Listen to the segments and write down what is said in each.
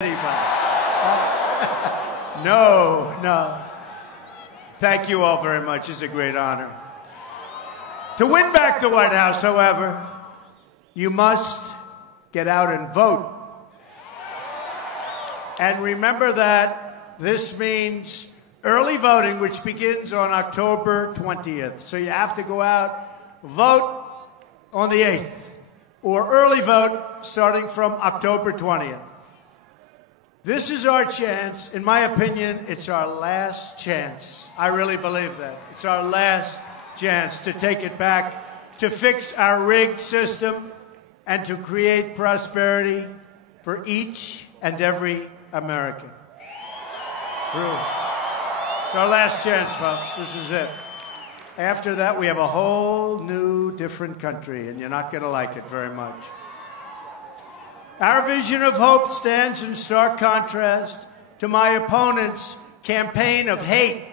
No. Thank you all very much. It's a great honor. To win back the White House, however, you must get out and vote. And remember that this means early voting, which begins on October 20th. So you have to go out, vote on the 8th, or early vote starting from October 20th. This is our chance. In my opinion, it's our last chance. I really believe that. It's our last chance to take it back, to fix our rigged system, and to create prosperity for each and every American. True. It's our last chance, folks. This is it. After that, we have a whole new, different country, and you're not going to like it very much. Our vision of hope stands in stark contrast to my opponent's campaign of hate.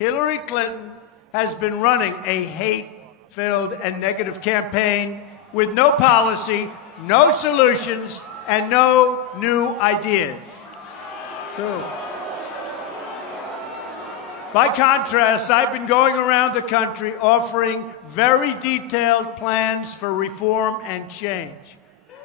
Hillary Clinton has been running a hate-filled and negative campaign with no policy, no solutions, and no new ideas. True. By contrast, I've been going around the country offering very detailed plans for reform and change.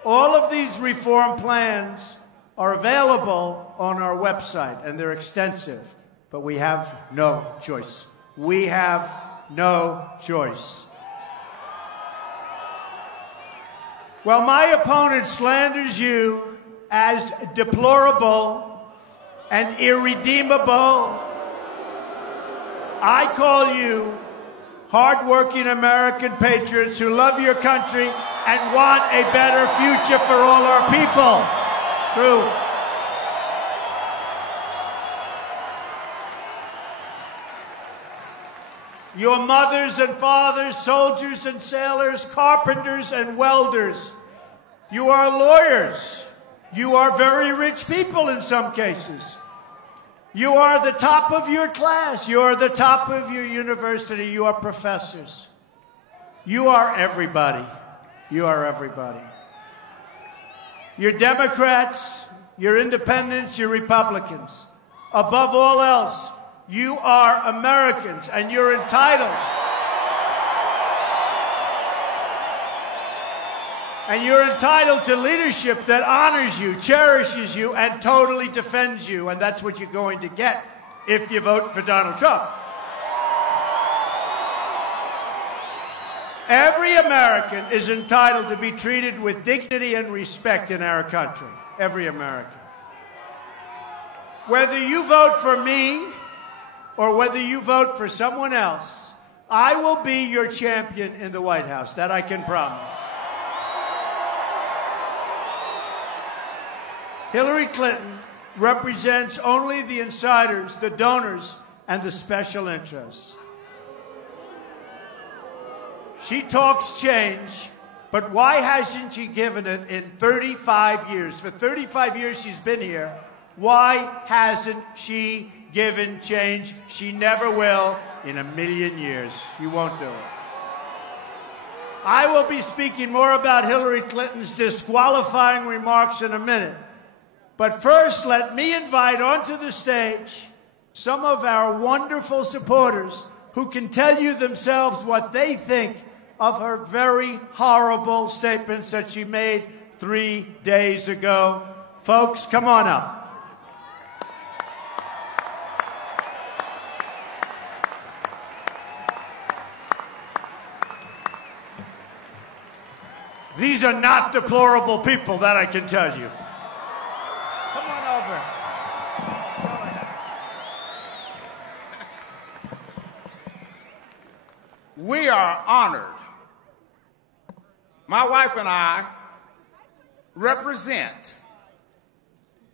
All of these reform plans are available on our website, and they're extensive, but we have no choice. We have no choice. Well, my opponent slanders you as deplorable and irredeemable. I call you hardworking American patriots who love your country and want a better future for all our people. True. Your mothers and fathers, soldiers and sailors, carpenters and welders. You are lawyers. You are very rich people in some cases. You are the top of your class. You are the top of your university. You are professors. You are everybody. You are everybody. You're Democrats, you're independents, you're Republicans. Above all else, you are Americans, and you're entitled. And you're entitled to leadership that honors you, cherishes you, and totally defends you. And that's what you're going to get if you vote for Donald Trump. Every American is entitled to be treated with dignity and respect in our country. Every American. Whether you vote for me or whether you vote for someone else, I will be your champion in the White House. That I can promise. Hillary Clinton represents only the insiders, the donors, and the special interests. She talks change, but why hasn't she given it in 35 years? For 35 years she's been here. Why hasn't she given change? She never will in a million years. She won't do it. I will be speaking more about Hillary Clinton's disqualifying remarks in a minute. But first, let me invite onto the stage some of our wonderful supporters who can tell you themselves what they think of her very horrible statements that she made 3 days ago. Folks, come on up. These are not deplorable people, that I can tell you. Come on over. Go ahead. We are honored. My wife and I represent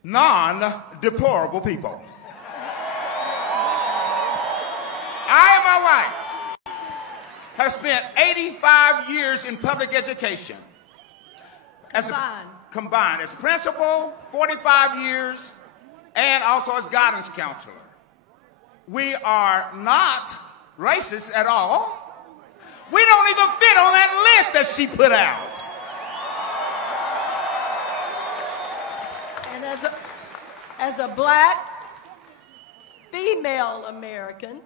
non-deplorable people. I and my wife have spent 85 years in public education. Combined as principal, 45 years, and also as guidance counselor. We are not racist at all. We don't even fit on that list that she put out. And as a black female American,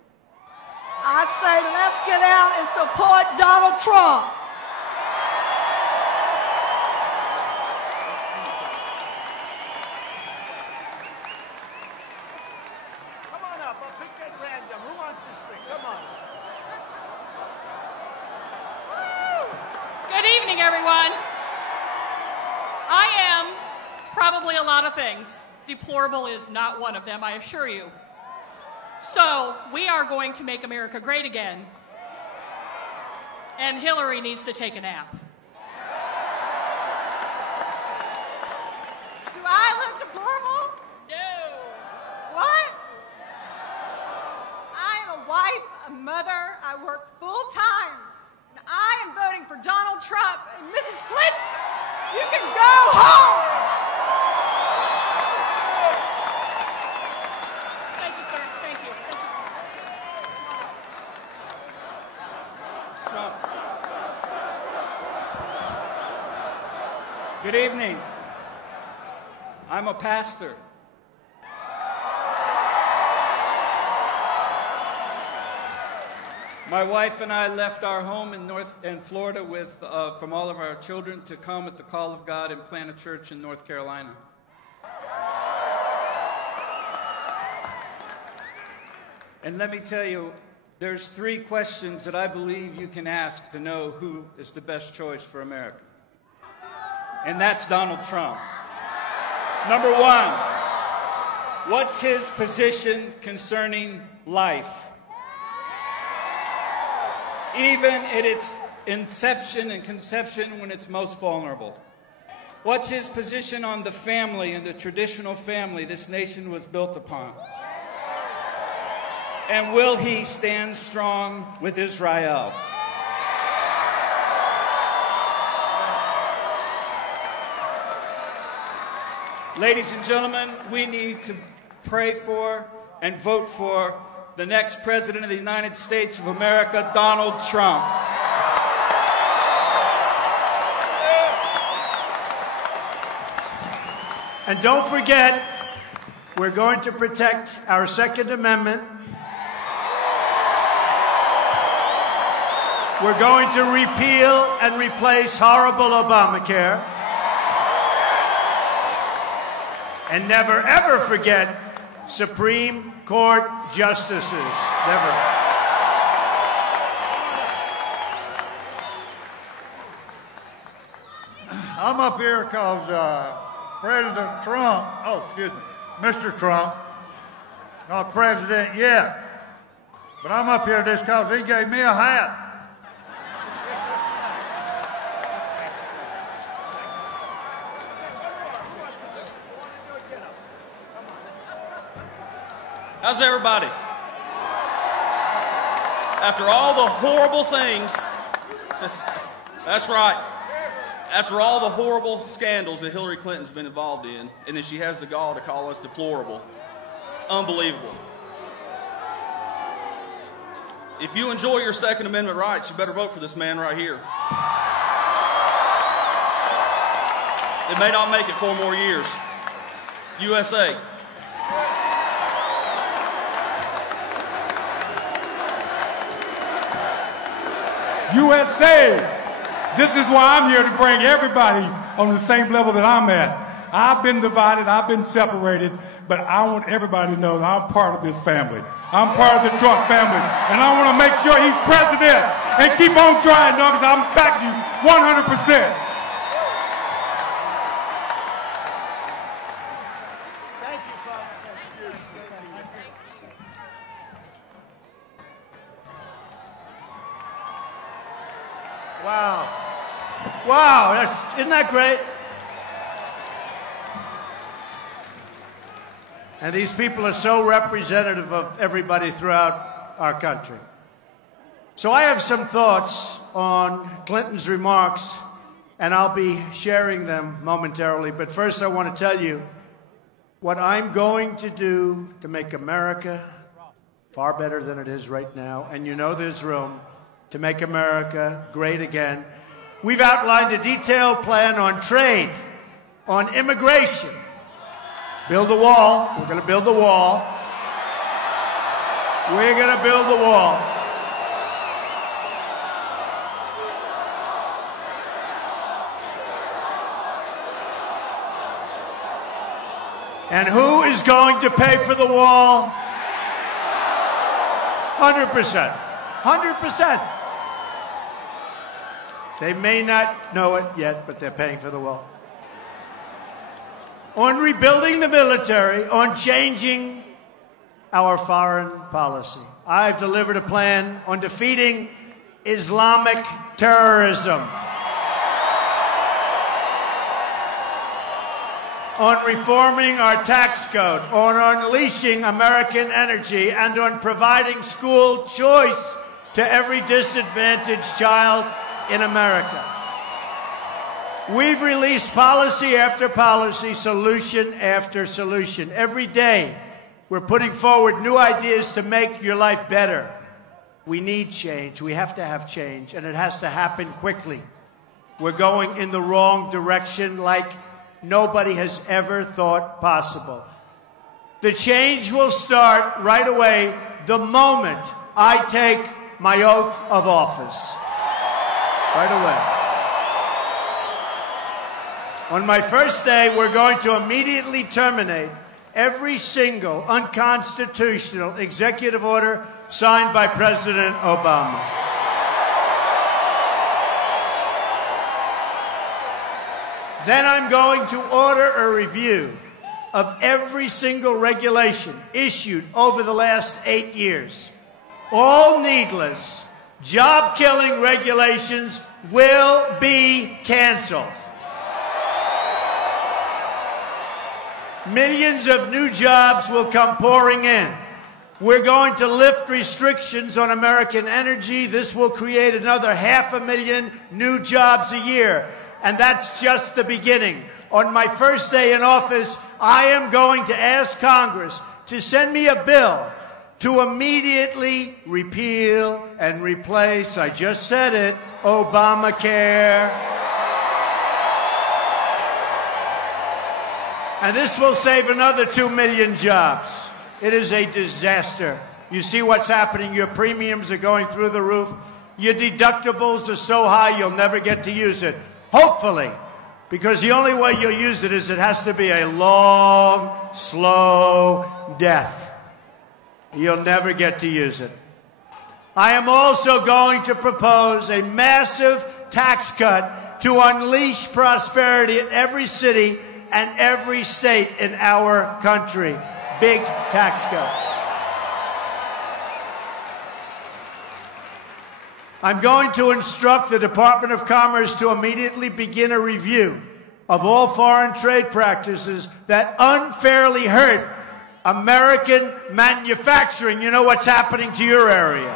I say let's get out and support Donald Trump. Come on up. I'll pick at random. Who wants to speak? Come on. Good evening, everyone. I am probably a lot of things. Deplorable is not one of them, I assure you. So, we are going to make America great again. And Hillary needs to take a nap. Do I look deplorable? No. What? I am a wife, a mother, I work full time, and I am voting for Donald Trump and Mrs. Clinton. You can go home. Thank you, sir. Thank you. Good evening. I'm a pastor. My wife and I left our home in Florida from all of our children to come at the call of God and plant a church in North Carolina. And let me tell you, there's 3 questions that I believe you can ask to know who is the best choice for America. And that's Donald Trump. Number 1, what's his position concerning life? Even at its inception and conception when it's most vulnerable. What's his position on the family and the traditional family this nation was built upon? And will he stand strong with Israel? Ladies and gentlemen, we need to pray for and vote for the next President of the United States of America, Donald Trump. And don't forget, we're going to protect our Second Amendment. We're going to repeal and replace horrible Obamacare. And never, ever forget Supreme Court justices. Never. I'm up here because President Trump, Mr. Trump, not president yet, but I'm up here just because he gave me a hat. How's everybody? After all the horrible things, that's right. After all the horrible scandals that Hillary Clinton's been involved in, and then she has the gall to call us deplorable, it's unbelievable. If you enjoy your Second Amendment rights, you better vote for this man right here. It may not make it 4 more years. USA. USA. This is why I'm here to bring everybody on the same level that I'm at. I've been divided, I've been separated, but I want everybody to know that I'm part of this family. I'm part of the Trump family, and I want to make sure he's president. And keep on trying, dog, because I'm backing you 100%. Wow. Wow, isn't that great? And these people are so representative of everybody throughout our country. So I have some thoughts on Clinton's remarks, and I'll be sharing them momentarily. But first I want to tell you what I'm going to do to make America far better than it is right now. And you know there's room to make America great again. We've outlined a detailed plan on trade, on immigration, Build the wall. We're going to build the wall. We're going to build the wall. And who is going to pay for the wall? 100%. 100%. They may not know it yet, but they're paying for the wall. On rebuilding the military, on changing our foreign policy. I've delivered a plan on defeating Islamic terrorism, on reforming our tax code, on unleashing American energy, and on providing school choice to every disadvantaged child in America. We've released policy after policy, solution after solution. Every day, we're putting forward new ideas to make your life better. We need change. We have to have change, and it has to happen quickly. We're going in the wrong direction like nobody has ever thought possible. The change will start right away the moment I take my oath of office. Right away. On my first day, we're going to immediately terminate every single unconstitutional executive order signed by President Obama. Then I'm going to order a review of every single regulation issued over the last 8 years. All needless, job-killing regulations will be canceled. Millions of new jobs will come pouring in. We're going to lift restrictions on American energy. This will create another 500,000 new jobs a year. And that's just the beginning. On my first day in office, I am going to ask Congress to send me a bill to immediately repeal and replace, I just said it, Obamacare. And this will save another 2 million jobs. It is a disaster. You see what's happening. Your premiums are going through the roof. Your deductibles are so high you'll never get to use it. Hopefully. Because the only way you'll use it is it has to be a long, slow death. You'll never get to use it. I am also going to propose a massive tax cut to unleash prosperity in every city and every state in our country. Big tax cut. I'm going to instruct the Department of Commerce to immediately begin a review of all foreign trade practices that unfairly hurt American manufacturing. You know what's happening to your area.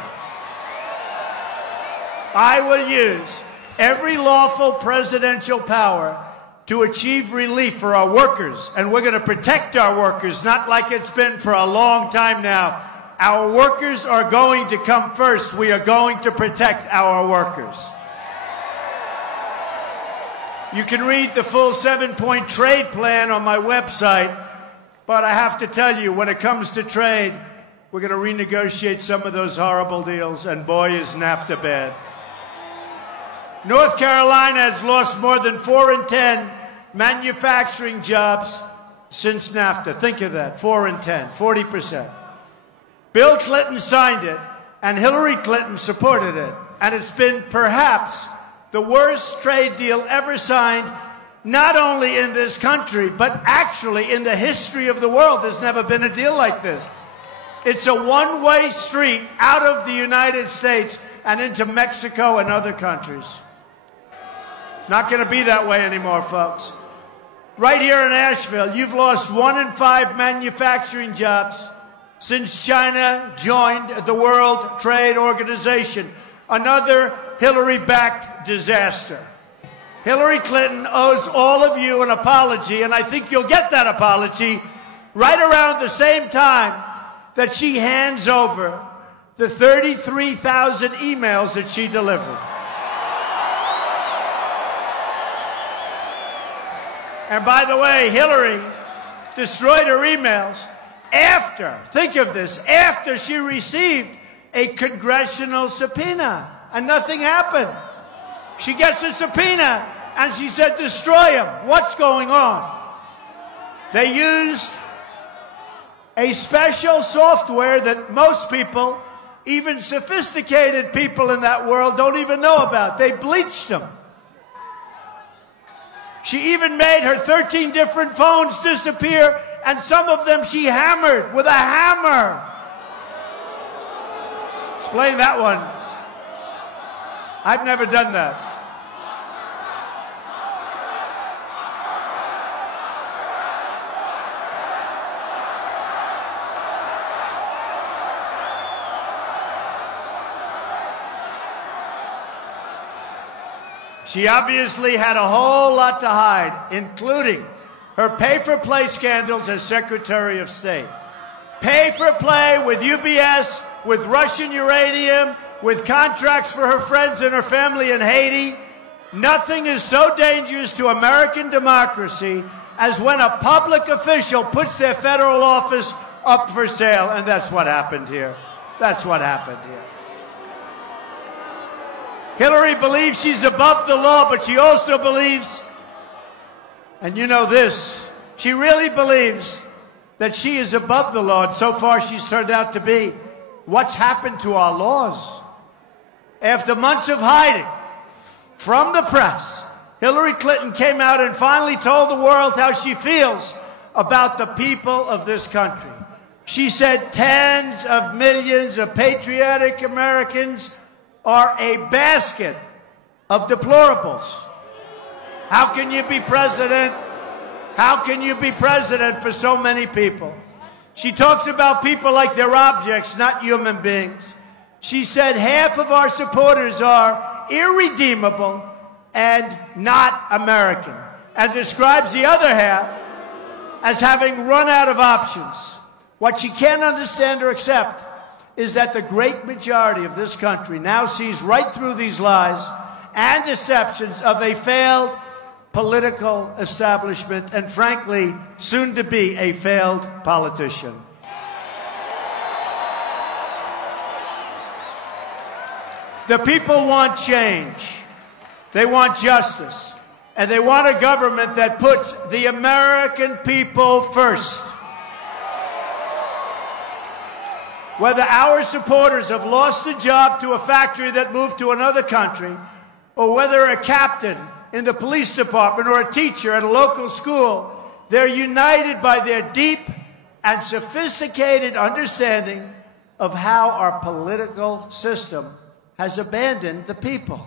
I will use every lawful presidential power to achieve relief for our workers. And we're going to protect our workers, not like it's been for a long time now. Our workers are going to come first. We are going to protect our workers. You can read the full 7-point trade plan on my website, but I have to tell you, when it comes to trade, we're going to renegotiate some of those horrible deals, and boy, is NAFTA bad. North Carolina has lost more than 4 in 10 manufacturing jobs since NAFTA. Think of that, 4 in 10, 40%. Bill Clinton signed it, and Hillary Clinton supported it. And it's been perhaps the worst trade deal ever signed, not only in this country, but actually in the history of the world. There's never been a deal like this. It's a one-way street out of the United States and into Mexico and other countries. Not going to be that way anymore, folks. Right here in Asheville, you've lost 1 in 5 manufacturing jobs since China joined the World Trade Organization. Another Hillary-backed disaster. Hillary Clinton owes all of you an apology, and I think you'll get that apology right around the same time that she hands over the 33,000 emails that she delivered. And by the way, Hillary destroyed her emails after, think of this, after she received a congressional subpoena, and nothing happened. She gets a subpoena, and she said, destroy him. What's going on? They used a special software that most people, even sophisticated people in that world, don't even know about. They bleached them. She even made her 13 different phones disappear, and some of them she hammered with a hammer. Explain that one. I've never done that. She obviously had a whole lot to hide, including her pay-for-play scandals as Secretary of State. Pay-for-play with UBS, with Russian uranium, with contracts for her friends and her family in Haiti. Nothing is so dangerous to American democracy as when a public official puts their federal office up for sale, and that's what happened here. That's what happened here. Hillary believes she's above the law, but she also believes, and you know this, she really believes that she is above the law, and so far she's turned out to be. What's happened to our laws? After months of hiding from the press, Hillary Clinton came out and finally told the world how she feels about the people of this country. She said tens of millions of patriotic Americans are a basket of deplorables. How can you be president? How can you be president for so many people? She talks about people like they're objects, not human beings. She said half of our supporters are irredeemable and not American, and describes the other half as having run out of options. What she can't understand or accept is that the great majority of this country now sees right through these lies and deceptions of a failed political establishment and, frankly, soon to be a failed politician. The people want change. They want justice. And they want a government that puts the American people first. Whether our supporters have lost a job to a factory that moved to another country, or whether a captain in the police department or a teacher at a local school, they're united by their deep and sophisticated understanding of how our political system has abandoned the people.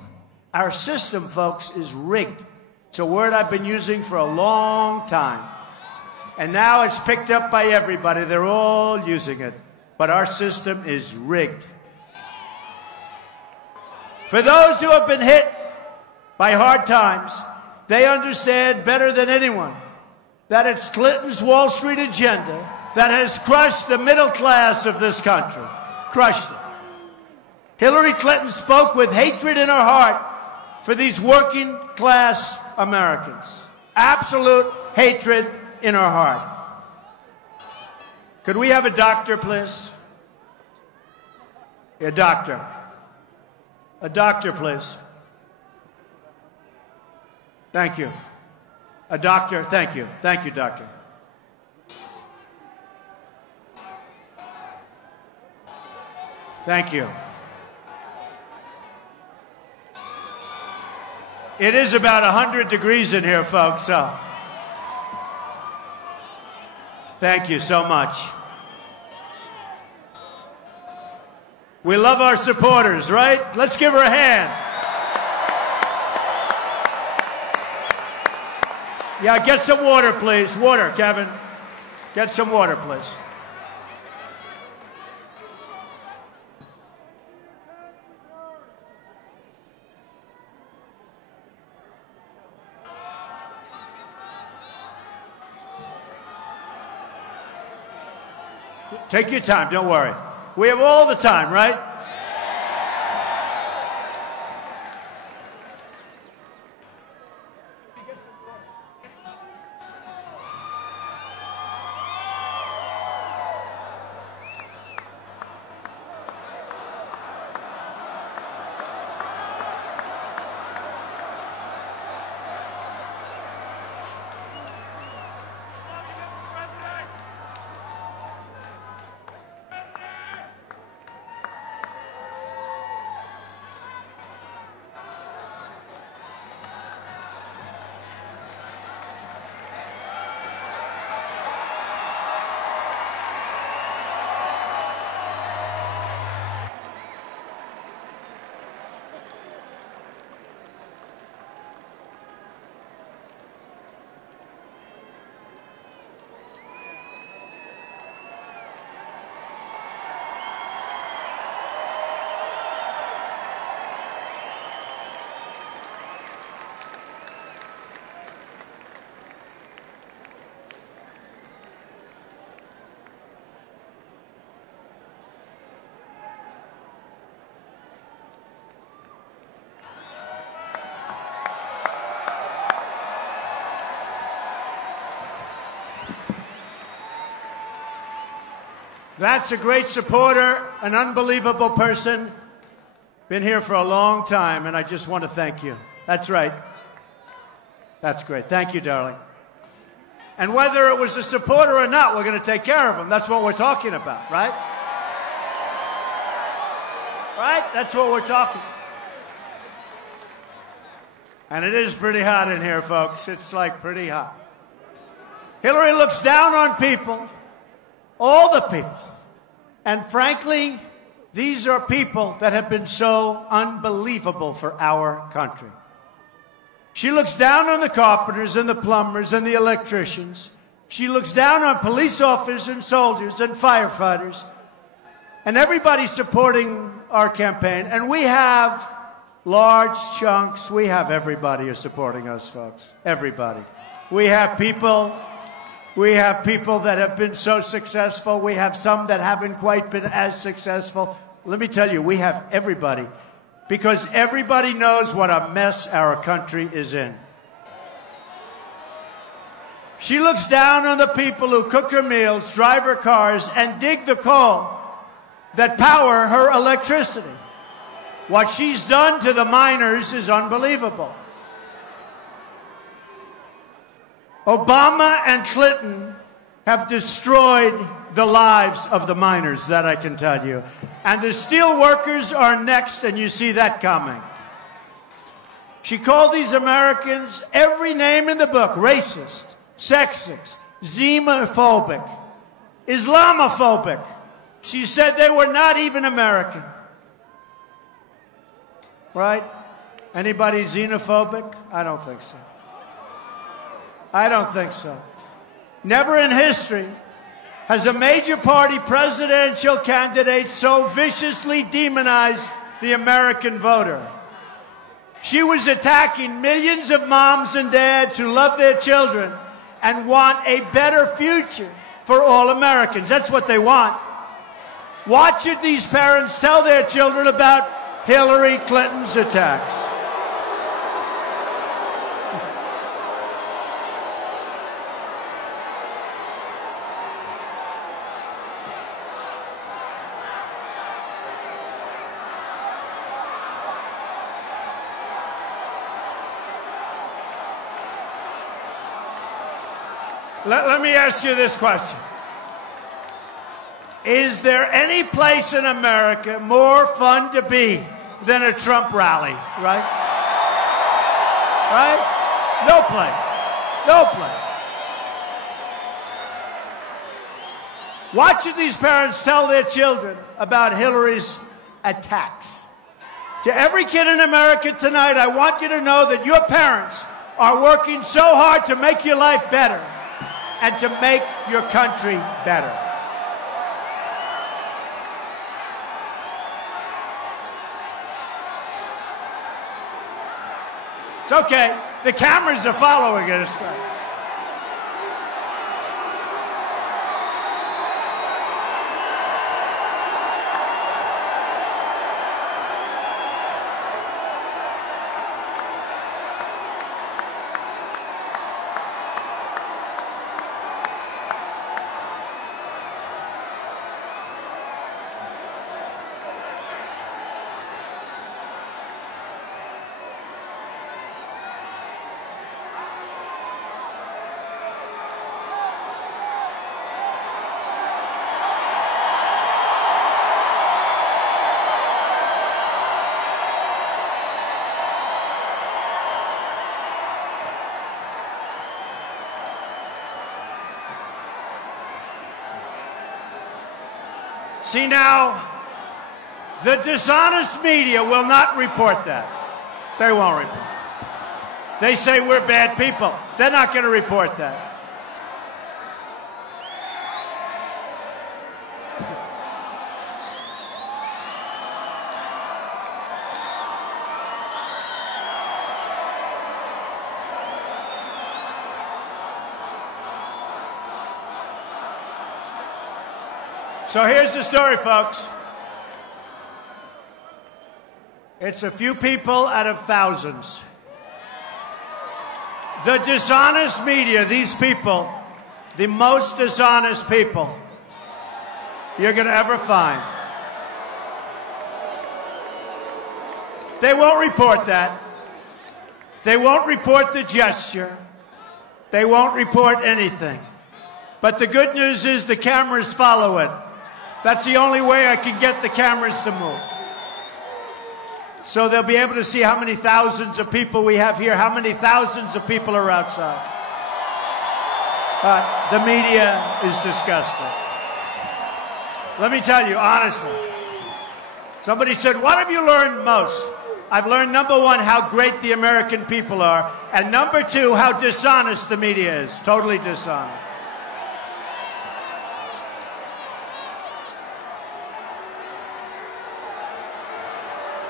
Our system, folks, is rigged. It's a word I've been using for a long time. And now it's picked up by everybody. They're all using it. But our system is rigged. For those who have been hit by hard times, they understand better than anyone that it's Clinton's Wall Street agenda that has crushed the middle class of this country. Crushed it. Hillary Clinton spoke with hatred in her heart for these working class Americans. Absolute hatred in her heart. Could we have a doctor, please? A doctor. A doctor, please. Thank you. A doctor, thank you. Thank you, doctor. Thank you. It is about 100 degrees in here, folks, so thank you so much. We love our supporters, right? Let's give her a hand. Yeah, get some water, please. Water, Kevin. Get some water, please. Take your time, don't worry. We have all the time, right? That's a great supporter, an unbelievable person. Been here for a long time, and I just want to thank you. That's right. That's great. Thank you, darling. And whether it was a supporter or not, we're going to take care of him. That's what we're talking about, right? Right? That's what we're talking about. And it is pretty hot in here, folks. It's like pretty hot. Hillary looks down on people, all the people. And frankly, these are people that have been so unbelievable for our country. She looks down on the carpenters and the plumbers and the electricians. She looks down on police officers and soldiers and firefighters and everybody supporting our campaign. And we have large chunks. We have everybody who's supporting us, folks. Everybody. We have people that have been so successful. We have some that haven't quite been as successful. Let me tell you, we have everybody. Because everybody knows what a mess our country is in. She looks down on the people who cook her meals, drive her cars, and dig the coal that power her electricity. What she's done to the miners is unbelievable. Obama and Clinton have destroyed the lives of the miners, that I can tell you. And the steel workers are next, and you see that coming. She called these Americans every name in the book: racist, sexist, xenophobic, Islamophobic. She said they were not even American. Right? Anybody xenophobic? I don't think so. I don't think so. Never in history has a major party presidential candidate so viciously demonized the American voter. She was attacking millions of moms and dads who love their children and want a better future for all Americans. That's what they want. What should these parents tell their children about Hillary Clinton's attacks? Let me ask you this question. Is there any place in America more fun to be than a Trump rally, right? Right? No place. No place. What should these parents tell their children about Hillary's attacks? To every kid in America tonight, I want you to know that your parents are working so hard to make your life better and to make your country better. It's okay. The cameras are following us. See now, the dishonest media will not report that. They won't report. They say we're bad people. They're not going to report that. So here's the story, folks. It's a few people out of thousands. The dishonest media, these people, the most dishonest people you're going to ever find. They won't report that. They won't report the gesture. They won't report anything. But the good news is the cameras follow it. That's the only way I can get the cameras to move. So they'll be able to see how many thousands of people we have here, how many thousands of people are outside. The media is disgusting. Let me tell you, honestly. Somebody said, what have you learned most? I've learned, number one, how great the American people are, and number two, how dishonest the media is. Totally dishonest.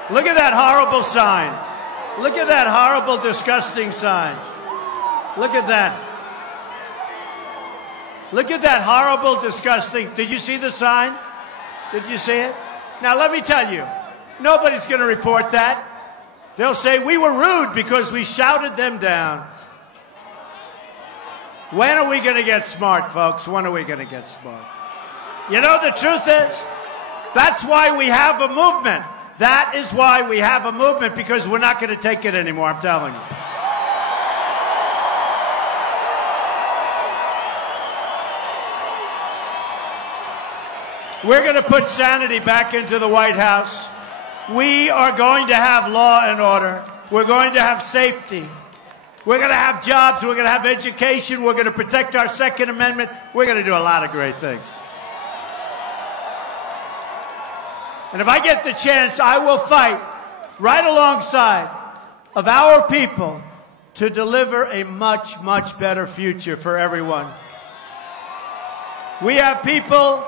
Look at that horrible sign. Look at that horrible, disgusting sign. Look at that. Look at that horrible, disgusting. Did you see the sign? Did you see it? Now, let me tell you, nobody's going to report that. They'll say we were rude because we shouted them down. When are we going to get smart, folks? When are we going to get smart? You know, the truth is, that's why we have a movement. That is why we have a movement, because we're not going to take it anymore, I'm telling you. We're going to put sanity back into the White House. We are going to have law and order. We're going to have safety. We're going to have jobs. We're going to have education. We're going to protect our Second Amendment. We're going to do a lot of great things. And if I get the chance, I will fight right alongside of our people to deliver a much, much better future for everyone. We have people,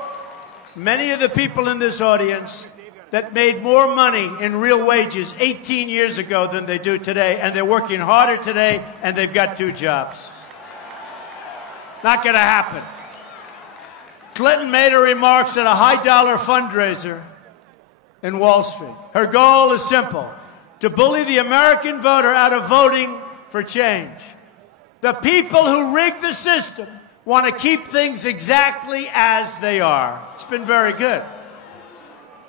many of the people in this audience, that made more money in real wages 18 years ago than they do today, and they're working harder today, and they've got 2 jobs. Not going to happen. Clinton made her remarks at a high-dollar fundraiser in Wall Street. Her goal is simple: to bully the American voter out of voting for change. The people who rigged the system want to keep things exactly as they are. It's been very good.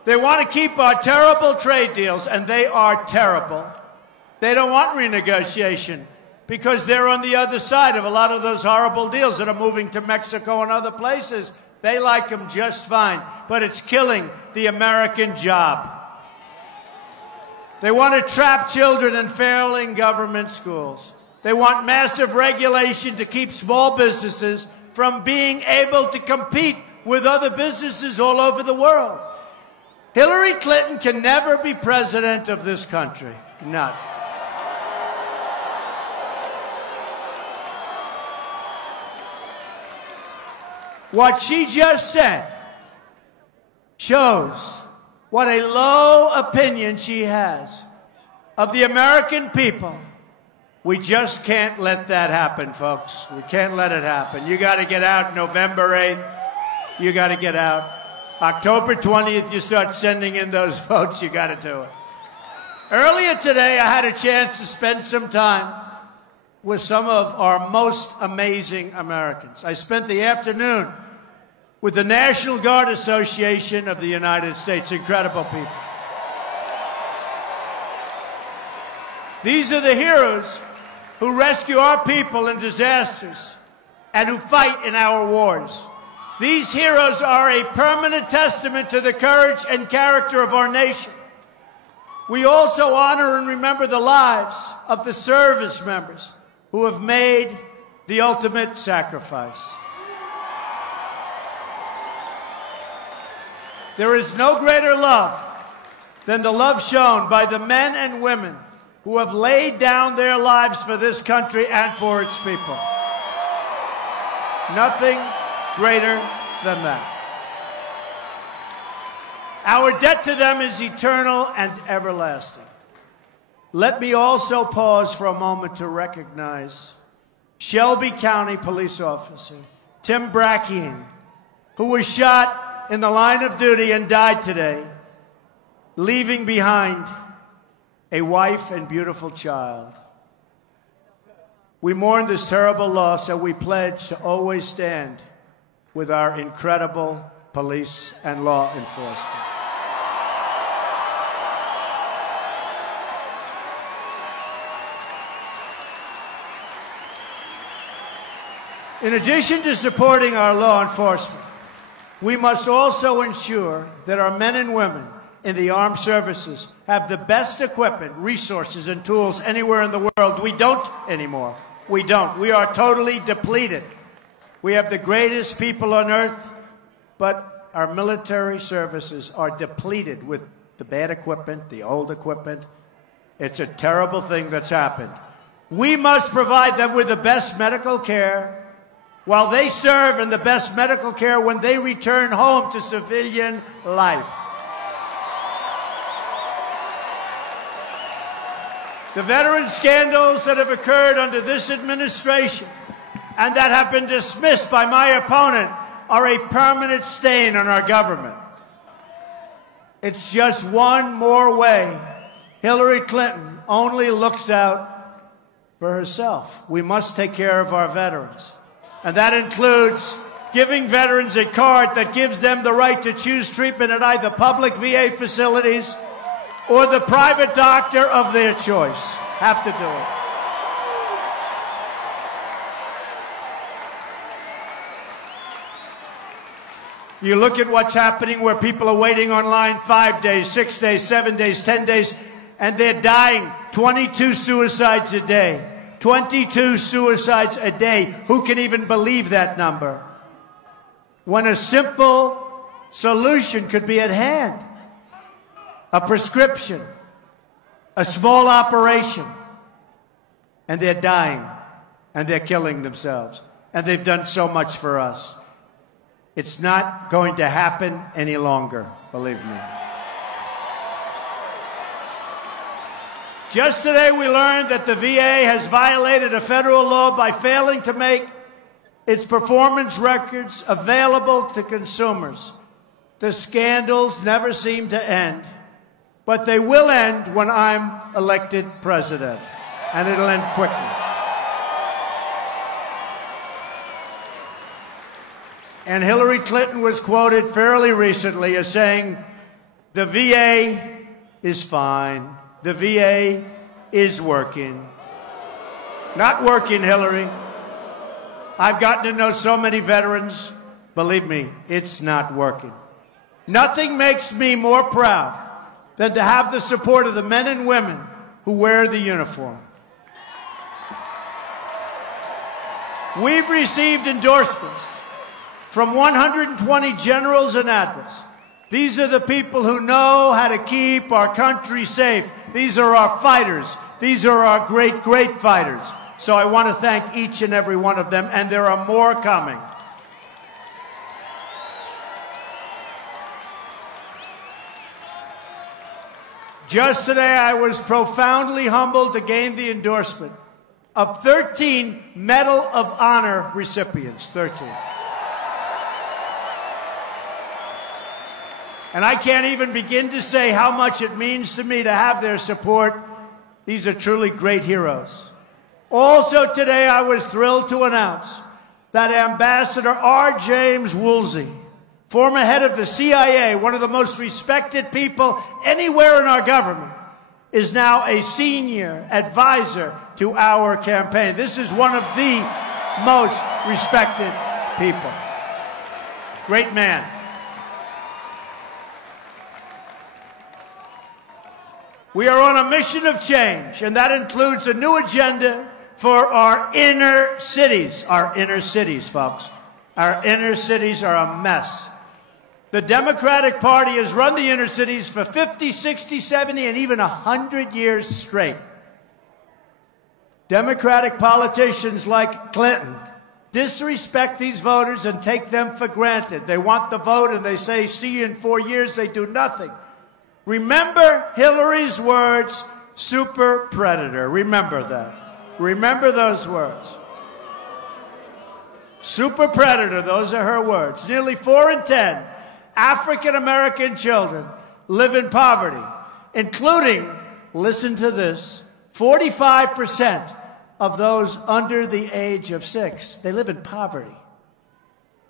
They want to keep our terrible trade deals, and they are terrible. They don't want renegotiation because they're on the other side of a lot of those horrible deals that are moving to Mexico and other places. They like them just fine, but it's killing the American job. They want to trap children in failing government schools. They want massive regulation to keep small businesses from being able to compete with other businesses all over the world. Hillary Clinton can never be president of this country. Not. What she just said shows what a low opinion she has of the American people. We just can't let that happen, folks. We can't let it happen. You got to get out November 8th. You got to get out. October 20th, you start sending in those votes. You got to do it. Earlier today, I had a chance to spend some time with some of our most amazing Americans. I spent the afternoon with the National Guard Association of the United States. Incredible people. These are the heroes who rescue our people in disasters and who fight in our wars. These heroes are a permanent testament to the courage and character of our nation. We also honor and remember the lives of the service members who have made the ultimate sacrifice. There is no greater love than the love shown by the men and women who have laid down their lives for this country and for its people. Nothing greater than that. Our debt to them is eternal and everlasting. Let me also pause for a moment to recognize Shelby County police officer Tim Brackeen, who was shot in the line of duty and died today, leaving behind a wife and beautiful child. We mourn this terrible loss, and we pledge to always stand with our incredible police and law enforcement. In addition to supporting our law enforcement, we must also ensure that our men and women in the armed services have the best equipment, resources, and tools anywhere in the world. We don't anymore. We don't. We are totally depleted. We have the greatest people on earth, but our military services are depleted with the bad equipment, the old equipment. It's a terrible thing that's happened. We must provide them with the best medical care while they serve in the best medical care when they return home to civilian life. The veteran scandals that have occurred under this administration and that have been dismissed by my opponent are a permanent stain on our government. It's just one more way Hillary Clinton only looks out for herself. We must take care of our veterans. And that includes giving veterans a card that gives them the right to choose treatment at either public VA facilities or the private doctor of their choice. Have to do it. You look at what's happening where people are waiting online 5 days, 6 days, 7 days, 10 days, and they're dying. 22 suicides a day. 22 suicides a day. Who can even believe that number? When a simple solution could be at hand. A prescription. A small operation. And they're dying. And they're killing themselves. And they've done so much for us. It's not going to happen any longer, believe me. Just today we learned that the VA has violated a federal law by failing to make its performance records available to consumers. The scandals never seem to end, but they will end when I'm elected president, and it'll end quickly. And Hillary Clinton was quoted fairly recently as saying, the VA is fine. The VA is working. Not working, Hillary. I've gotten to know so many veterans. Believe me, it's not working. Nothing makes me more proud than to have the support of the men and women who wear the uniform. We've received endorsements from 120 generals and admirals. These are the people who know how to keep our country safe. These are our fighters. These are our great, great fighters. So I want to thank each and every one of them, and there are more coming. Just today, I was profoundly humbled to gain the endorsement of 13 Medal of Honor recipients. 13. And I can't even begin to say how much it means to me to have their support. These are truly great heroes. Also today, I was thrilled to announce that Ambassador R. James Woolsey, former head of the CIA, one of the most respected people anywhere in our government, is now a senior advisor to our campaign. This is one of the most respected people. Great man. We are on a mission of change, and that includes a new agenda for our inner cities. Our inner cities, folks. Our inner cities are a mess. The Democratic Party has run the inner cities for 50, 60, 70, and even 100 years straight. Democratic politicians like Clinton disrespect these voters and take them for granted. They want the vote, and they say, see you in 4 years. They do nothing. Remember Hillary's words, super predator. Remember that. Remember those words. Super predator, those are her words. Nearly 4 in 10 African-American children live in poverty, including, listen to this, 45% of those under the age of 6. They live in poverty.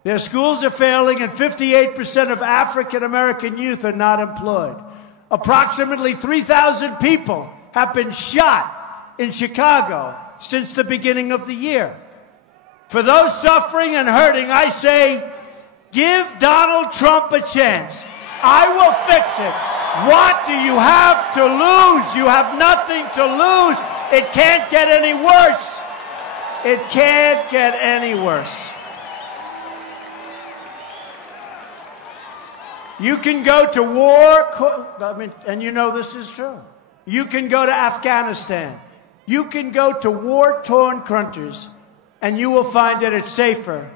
Their schools are failing, and 58% of African American youth are not employed. Approximately 3,000 people have been shot in Chicago since the beginning of the year. For those suffering and hurting, I say, give Donald Trump a chance. I will fix it. What do you have to lose? You have nothing to lose. It can't get any worse. It can't get any worse. You can go to war, and you know this is true. You can go to Afghanistan. You can go to war-torn countries, and you will find that it's safer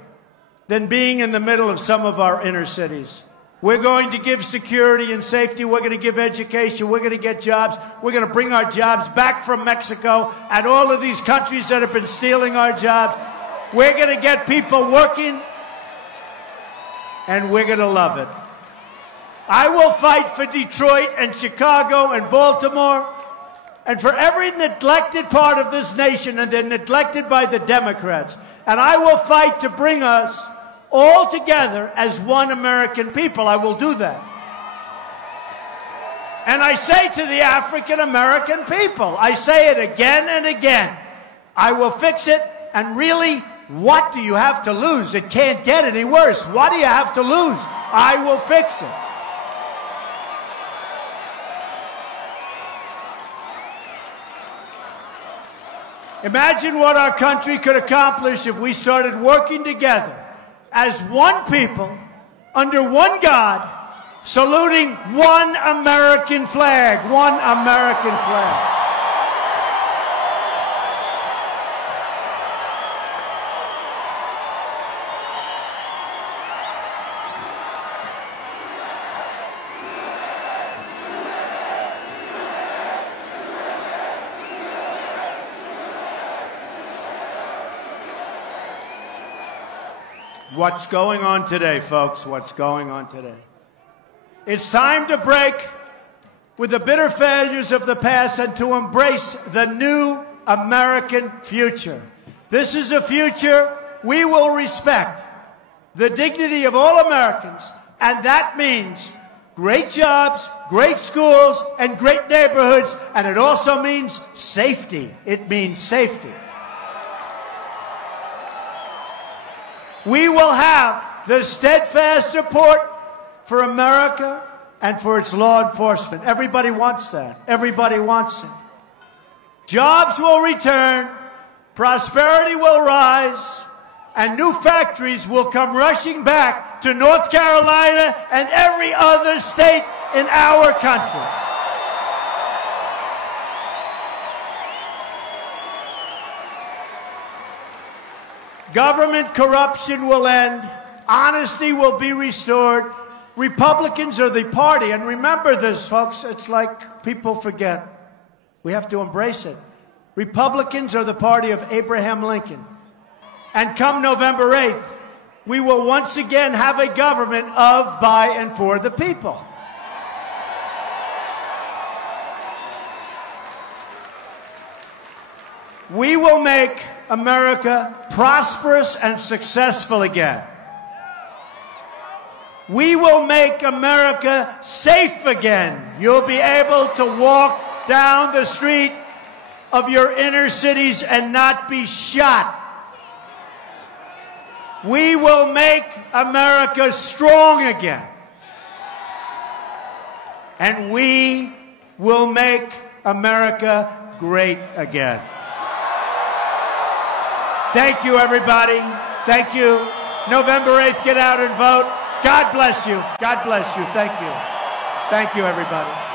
than being in the middle of some of our inner cities. We're going to give security and safety. We're going to give education. We're going to get jobs. We're going to bring our jobs back from Mexico and all of these countries that have been stealing our jobs. We're going to get people working, and we're going to love it. I will fight for Detroit and Chicago and Baltimore and for every neglected part of this nation, and they're neglected by the Democrats. And I will fight to bring us all together as one American people. I will do that. And I say to the African American people, I say it again and again, I will fix it. And really, what do you have to lose? It can't get any worse. What do you have to lose? I will fix it. Imagine what our country could accomplish if we started working together as one people, under one God, saluting one American flag, one American flag. What's going on today, folks? What's going on today? It's time to break with the bitter failures of the past and to embrace the new American future. This is a future we will respect the dignity of all Americans, and that means great jobs, great schools, and great neighborhoods, and it also means safety. It means safety. We will have the steadfast support for America and for its law enforcement. Everybody wants that. Everybody wants it. Jobs will return, prosperity will rise, and new factories will come rushing back to North Carolina and every other state in our country. Government corruption will end. Honesty will be restored. Republicans are the party. And remember this, folks. It's like people forget. We have to embrace it. Republicans are the party of Abraham Lincoln. And come November 8th, we will once again have a government of, by, and for the people. We will make America prosperous and successful again. We will make America safe again. You'll be able to walk down the street of your inner cities and not be shot. We will make America strong again. And we will make America great again. Thank you, everybody. Thank you. November 8th, get out and vote. God bless you. God bless you. Thank you. Thank you, everybody.